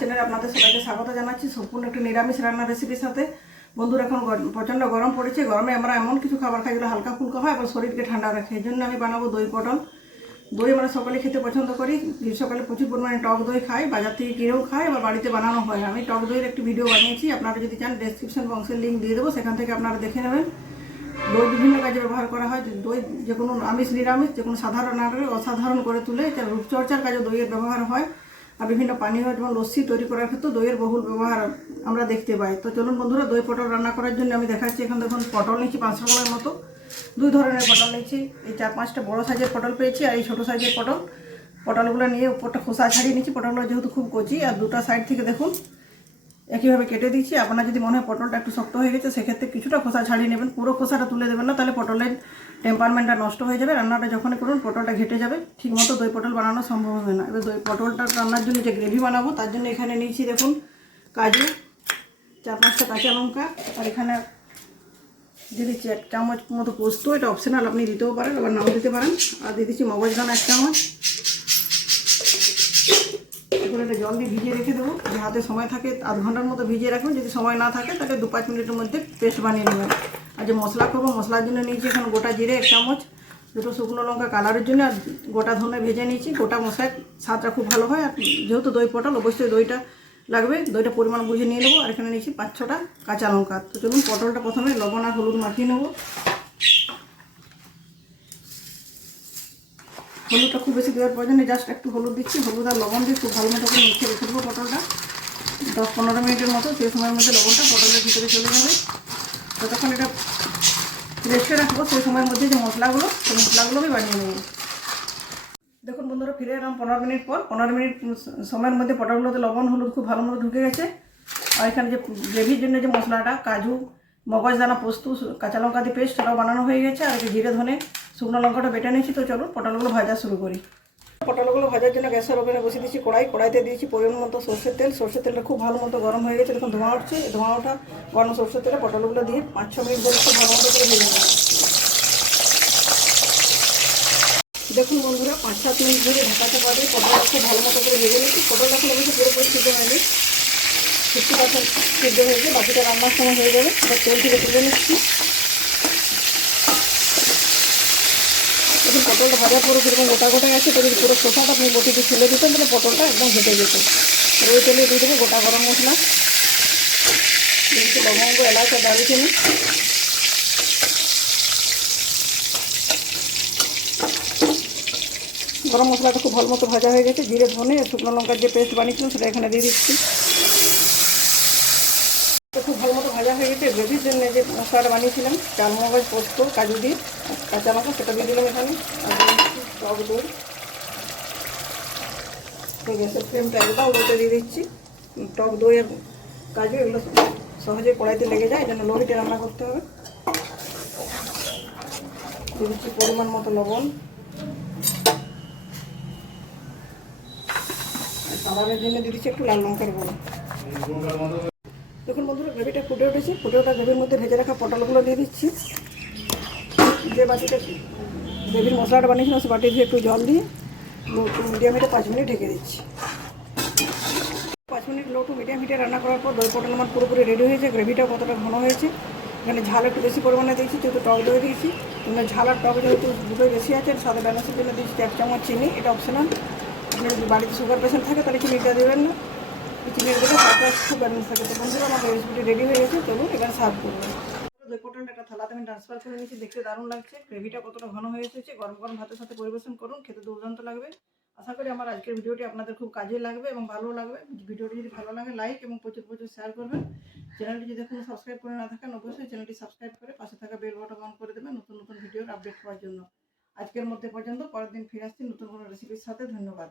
চ্যানেলে আপনাদের সবাইকে স্বাগত জানাচ্ছি সম্পূর্ণ একটি নিরামিষ রান্নার রেসিপির সাথে। বন্ধুরা, এখন প্রচণ্ড গরম পড়েছে। গরমে আমরা এমন কিছু খাবার খাই যেগুলো হালকা ফুলকা হয় এবং শরীরকে ঠান্ডা রাখে। এই জন্য আমি বানাবো দই পটল। দই আমরা সকালে খেতে পছন্দ করি। গ্রীষ্মকালে প্রচুর পরিমাণে টক দই খাই, বাজার থেকে কিনেও খাই, আবার বাড়িতে বানানো হয়। আমি টক দইয়ের একটি ভিডিও বানিয়েছি, আপনারা যদি চান ডেসক্রিপশন বক্সের লিঙ্ক দিয়ে দেবো, সেখান থেকে আপনারা দেখে নেবেন। দই বিভিন্ন কাজে ব্যবহার করা হয়। দই যে কোনো আমিষ নিরামিষ যে কোনো সাধারণ আকারে অসাধারণ করে তুলে, এটা রূপচর্চার কাজে দইয়ের ব্যবহার হয়। আর বিভিন্ন পানীয় যেমন লস্যি তৈরি করার ক্ষেত্রে দইয়ের বহুল ব্যবহার আমরা দেখতে পাই। তো চলুন বন্ধুরা, দই পটল রান্না করার জন্য আমি দেখাচ্ছি। এখন দেখুন, পটল নিচ্ছি 500 গ্রামের মতো। দুই ধরনের পটল নিচ্ছি। এই 4-5টা বড়ো সাইজের পটল পেয়েছি, আর এই ছোটো সাইজের পটল। পটলগুলো নিয়ে উপরটা খোসা ছাড়িয়ে নিচ্ছি। পটলগুলো যেহেতু খুব কচি, আর দুটো সাইড থেকে দেখুন একইভাবে কেটে দিচ্ছি। আপনার যদি মনে হয় পটলটা একটু শক্ত হয়ে গেছে, সেক্ষেত্রে কিছুটা খোসা ছাড়িয়ে নেবেন, পুরো খোসাটা তুলে দেবেন না, তাহলে পটলের টেম্পারমেন্টটা নষ্ট হয়ে যাবে। রান্নাটা যখনই করুন পটলটা ঘেটে যাবে, ঠিকমতো দই পটল বানানো সম্ভব হবে না। এবার দই পটলটা রান্নার জন্য যে গ্রেভি বানাবো, তার জন্য এখানে নিয়েছি দেখুন কাজু, 4-5টা কাঁচা লঙ্কা, আর এখানে দিয়ে দিচ্ছি 1 চামচ মতো পোস্ত। এটা অপশনাল, আপনি দিতেও পারেন আবার নাও দিতে পারেন। আর দিয়ে দিচ্ছি মগজদানা 1 চামচ। এখন এটা জল দিয়ে ভিজিয়ে রেখে দেবো। যে হাতে সময় থাকে আধ ঘন্টার মতো ভিজিয়ে রাখবেন। যদি সময় না থাকে তাহলে 2-5 মিনিটের মধ্যে পেস্ট বানিয়ে নেবেন। আর যে মশলা করবো, মশলার জন্য নিয়েছি এখন গোটা জিরে 1 চামচ, দুটো শুকনো লঙ্কা কালারের জন্য, আর গোটা ধনে ভেজে নিয়েছি। গোটা মশলায় স্বাদটা খুব ভালো হয়। আর যেহেতু দই পটল, অবশ্যই দইটা লাগবে। দইটা পরিমাণ বুঝে নিয়ে নেবো। আর এখানে নিয়েছি 5-6টা কাঁচা লঙ্কা। তো চলুন পটলটা প্রথমে লবণ আর হলুদ মাখিয়ে নেবো। হলুদটা খুব বেশি দেওয়ার প্রয়োজন নেই, জাস্ট একটু হলুদ দিচ্ছি। হলুদ আর লবণ দিয়ে খুব ভালো মতো করে মেখে রেখে দেবো পটলটা 10-15 মিনিটের মতো। সেই সময়ের মধ্যে লবণটা পটলের ভিতরে চলে যাবে। ততক্ষণ এটা রেখে রাখবো। সেই সময়ের মধ্যে যে মশলাগুলো, সেই মশলাগুলো আমি বানিয়ে নেব। দেখুন বন্ধুরা, ফিরে এলাম 15 মিনিট পর। 15 মিনিট সময়ের মধ্যে পটলগুলোতে লবণ হলুদ খুব ভালো মতো ঢুকে গেছে। আর এখানে যে গ্রেভির জন্য যে মশলাটা, কাজু, মগজদানা, পোস্ত, কাঁচা লঙ্কা দিয়ে পেস্ট, সেটাও বানানো হয়ে গেছে। আর জিরে ধনে শুকনো লঙ্কাটা বেটে নিয়েছি। তো চলুন পটলগুলো ভাজা শুরু করি। পটলগুলো ভাজার জন্য গ্যাসের ওভেনে বসিয়ে দিচ্ছি কড়াইতে দিয়েছি পরিমাণ মতো সর্ষের তেল। সর্ষের তেলটা খুব ভালো মতো গরম হয়ে গেছে। দেখুন ধোঁয়া উঠছে। ধোঁয়া ওঠা গরম সর্ষের তেলে পটলগুলো দিয়ে 5-6 মিনিট ধরে খুব ভালো মতো করে ভেজে নেব। দেখুন বন্ধুরা, 5-7 মিনিট ধরে ঢাকা চাপা দিয়ে পটলটা খুব ভালো মতো করে ভেজে নিচ্ছি। পটলটা এখন অবশ্যই পুরোপুরি সিদ্ধ হয়নি, 50% সিদ্ধ হয়েছে। বাকিটা রান্নার সময় হয়ে যাবে। এবার তেল থেকে তুলে নিচ্ছি। এখন পটলটা ভাজার পরে কীরকম গোটা গোটা গেছে, তো যদি পুরো শসাটা আপনি বটিতে ছেলে দিতেন তাহলে পটলটা একদম ঘেটে যেত। ওই তেলে দিয়ে দেবো গোটা গরম মশলা, লবঙ্গ, এলাচ আর দারুচিনি। গরম মশলাটা খুব ভালো মতো ভাজা হয়ে গেছে। জিরে ধনে শুকনো লঙ্কার যে পেস্ট বানিয়েছিলাম সেটা এখানে দিয়ে দিচ্ছি। খুব ভালো মতো ভাজা হয়ে গেছে। গ্রেভির জন্য যে মশলাটা বানিয়েছিলাম, চালমগজ, পোস্ত, কাজু দিয়ে কাঁচা লঙ্কা, সেটা দিয়ে দিলাম এখানে। আর টক দই, গ্যাসের ফ্লেমটা একদম লোতে দিয়ে দিচ্ছি। টক দই আর কাজু এগুলো সহজে কড়াইতে লেগে যায়, এই জন্য লো হিটে রান্না করতে হবে। দিয়ে দিচ্ছি পরিমাণ মতো লবণ। কালারের জন্য দিয়ে দিচ্ছি একটু লাল লঙ্কার গুঁড়ো। দেখুন বন্ধুরা, গ্রেভিটা ফুটে উঠেছে। ফুটে ওঠা গ্রেভির মধ্যে ভেজে রাখা পটলগুলো দিয়ে দিচ্ছি। যে বাটিতে গ্রেভির মশলাটা বানিয়েছিলাম, সে বাটি দিয়ে একটু জল দিয়ে লো টু মিডিয়াম হিটে 5 মিনিট ঢেকে দিচ্ছি। 5 মিনিট লো টু মিডিয়াম হিটে রান্না করার পর দই পটল আমার পুরোপুরি রেডি হয়েছে। গ্রেভিটাও কতটা ঘন হয়েছে। এখানে ঝাল একটু বেশি পরিমাণে দিয়েছি, যেহেতু টক দই দিয়েছি। কিন্তু ঝাল আর টক যেহেতু দুটোই বেশি আছে, সাদা ব্যালেন্সের জন্য দিয়েছি 1 চামচ চিনি। এটা অপশনাল। আপনি যদি বাড়িতে সুগার পেশেন্ট থাকে তাহলে চিনিটা দেবেন না। চিনি দিলে হালকা খুব ব্যালেন্স থাকে। তো বন্ধুরা, আমার রেসিপিটি রেডি হয়ে গেছে। চলুন এবার সার্ভ করবো। দই পটলটা একটা থালাতে আমি ট্রান্সফার করে নিয়েছি। দেখতে দারুণ লাগছে। গ্রেভিটা কতটা ঘন হয়ে এসেছে। গরম গরম ভাতের সাথে পরিবেশন করুন, খেতে দুর্দান্ত লাগবে। আশা করি আমার আজকের ভিডিওটি আপনাদের খুব কাজে লাগবে এবং ভালো লাগবে। ভিডিওটি যদি ভালো লাগে লাইক এবং প্রচুর প্রচুর শেয়ার করবেন। চ্যানেলটি যদি এখনো সাবস্ক্রাইব করে না থাকেন, অবশ্যই চ্যানেলটি সাবস্ক্রাইব করে পাশে থাকা বেল বাটন অন করে দেবেন নতুন নতুন ভিডিওর আপডেট পাওয়ার জন্য। আজকের মধ্যে পর্যন্ত, পরের দিন ফিরে আসছি নতুন কোনো রেসিপির সাথে। ধন্যবাদ।